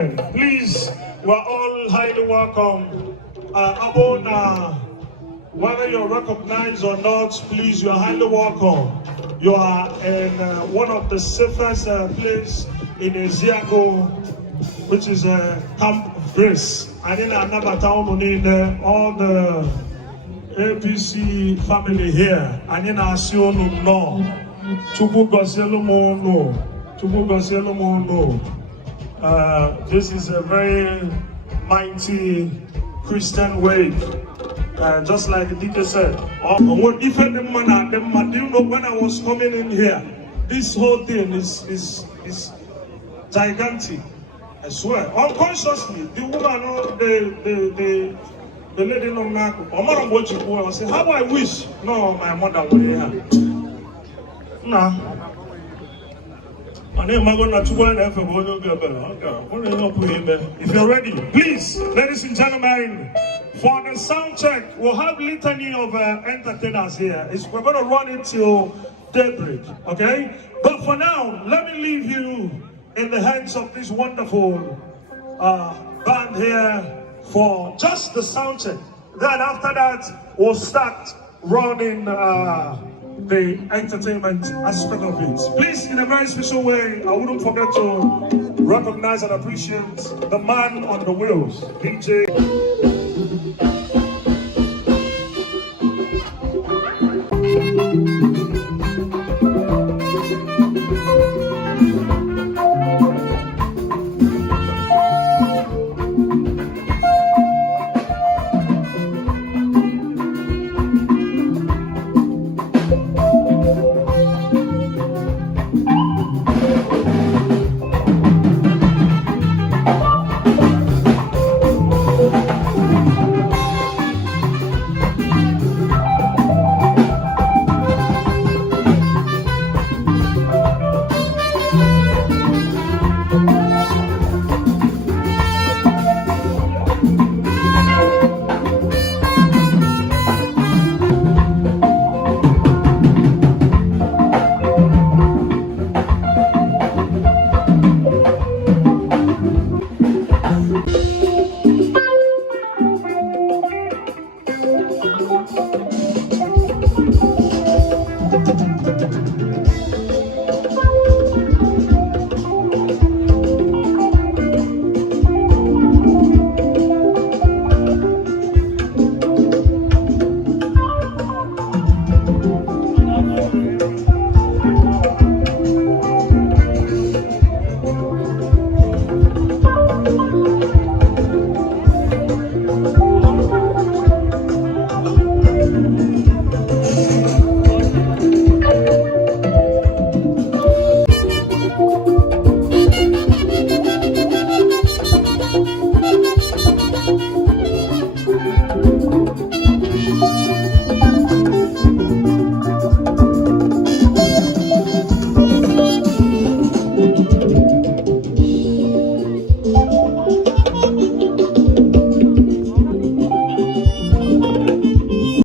Please, we're all highly welcome. Abona, whether you're recognized or not, please, you are highly welcome. You are in one of the safest places in Ezeagu, which is Camp Grace. I didn't know all the APC family here. I didn't ask you no. This is a very mighty Christian wave. Just like the DJ said, do you know when I was coming in here, this whole thing is gigantic. I swear. Unconsciously, the woman, the lady no I say, how I wish no my mother were here. Nah. If you're ready, please, ladies and gentlemen, for the sound check, we'll have litany of entertainers here. We're going to run it till daybreak, okay? But for now, let me leave you in the hands of this wonderful band here for just the sound check. Then after that, we'll start running the entertainment aspect of it. Please, in a very special way, I wouldn't forget to recognize and appreciate the man on the wheels, DJ.